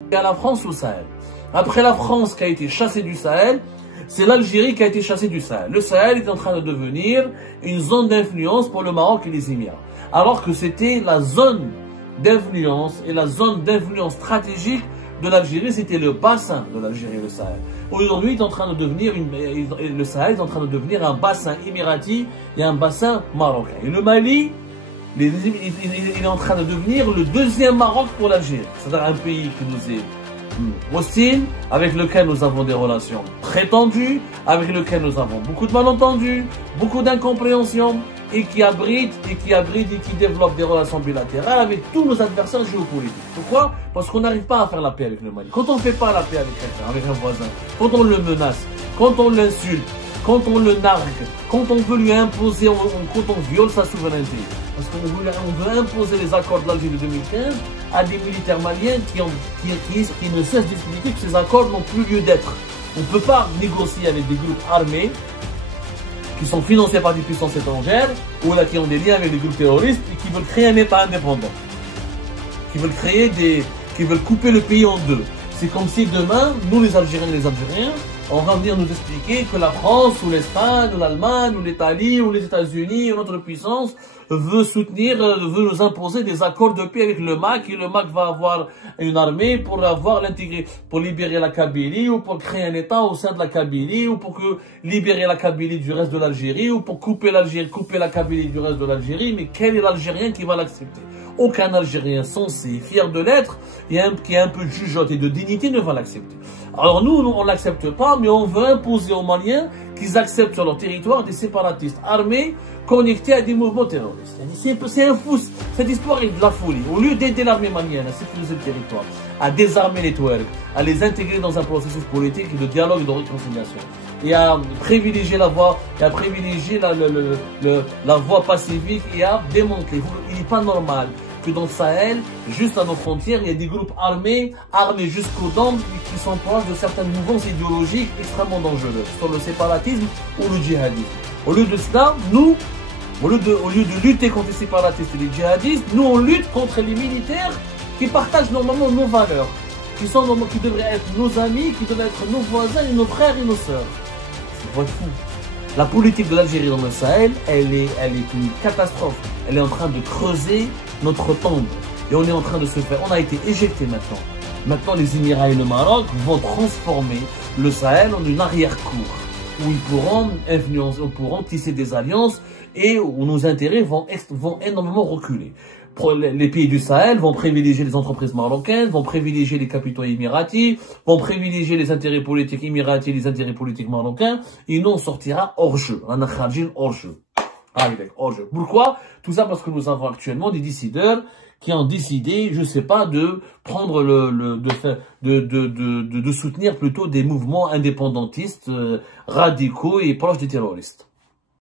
à la France au Sahel. Après la France qui a été chassée du Sahel, c'est l'Algérie qui a été chassée du Sahel. Le Sahel est en train de devenir une zone d'influence pour le Maroc et les Émirats. Alors que c'était la zone d'influence et la zone d'influence stratégique de l'Algérie, c'était le bassin de l'Algérie, le Sahel. Aujourd'hui, il est en train de devenir le Sahel est en train de devenir un bassin émirati et un bassin marocain. Et le Mali, il est en train de devenir le deuxième Maroc pour l'Algérie. C'est-à-dire un pays qui nous est hostile, avec lequel nous avons des relations très tendues, avec lequel nous avons beaucoup de malentendus, beaucoup d'incompréhension, et qui abrite et qui développe des relations bilatérales avec tous nos adversaires géopolitiques. Pourquoi? Parce qu'on n'arrive pas à faire la paix avec le Mali. Quand on ne fait pas la paix avec quelqu'un, avec un voisin, quand on le menace, quand on l'insulte, quand on le nargue, quand on veut lui imposer, quand on viole sa souveraineté, parce qu'on veut imposer les accords de l'Algérie de 2015 à des militaires maliens qui ne cessent d'expliquer que ces accords n'ont plus lieu d'être. On ne peut pas négocier avec des groupes armés qui sont financés par des puissances étrangères ou là qui ont des liens avec des groupes terroristes et qui veulent créer un État indépendant, qui veulent couper le pays en deux. C'est comme si demain, nous les Algériens et les Algériens, on va venir nous expliquer que la France ou l'Espagne ou l'Allemagne ou l'Italie ou les États-Unis ou notre puissance veut nous imposer des accords de paix avec le MAC et le MAC va avoir une armée pour l'intégrer, pour libérer la Kabylie ou pour créer un État au sein de la Kabylie ou pour libérer la Kabylie du reste de l'Algérie ou pour couper la Kabylie du reste de l'Algérie. Mais quel est l'Algérien qui va l'accepter? Aucun Algérien sensé, fier de l'être, qui est un peu de jugeote et de dignité ne va l'accepter. Alors nous, on ne l'accepte pas, mais on veut imposer aux Maliens qu'ils acceptent sur leur territoire des séparatistes armés connectés à des mouvements terroristes. C'est un fou, cette histoire est de la folie. Au lieu d'aider l'armée malienne à sécuriser le territoire, à désarmer les Touaregs, à les intégrer dans un processus politique de dialogue et de réconciliation, et à privilégier la voie, la voie pacifique et à démanteler. Il n'est pas normal que dans le Sahel, juste à nos frontières, il y a des groupes armés jusqu'aux dents, qui sont proches de certaines mouvances idéologiques extrêmement dangereuses, comme le séparatisme ou le djihadisme. Au lieu de cela, nous, au lieu de lutter contre les séparatistes et les djihadistes, nous on lutte contre les militaires qui partagent normalement nos valeurs, qui devraient être nos amis, qui devraient être nos voisins et nos frères et nos sœurs. C'est pas fou. La politique de l'Algérie dans le Sahel, elle est une catastrophe. Elle est en train de creuser notre tombe. Et on est en train de se faire... On a été éjecté maintenant. Maintenant, les Émirats et le Maroc vont transformer le Sahel en une arrière-cour où ils pourront tisser des alliances et où nos intérêts vont énormément reculer. Les pays du Sahel vont privilégier les entreprises marocaines, vont privilégier les capitaux émiratis, vont privilégier les intérêts politiques émiratis et les intérêts politiques marocains, et nous on sortira hors jeu. On a kharjin hors jeu. Hors jeu. Pourquoi? Tout ça parce que nous avons actuellement des décideurs qui ont décidé, je sais pas, de prendre de soutenir plutôt des mouvements indépendantistes radicaux et proches des terroristes.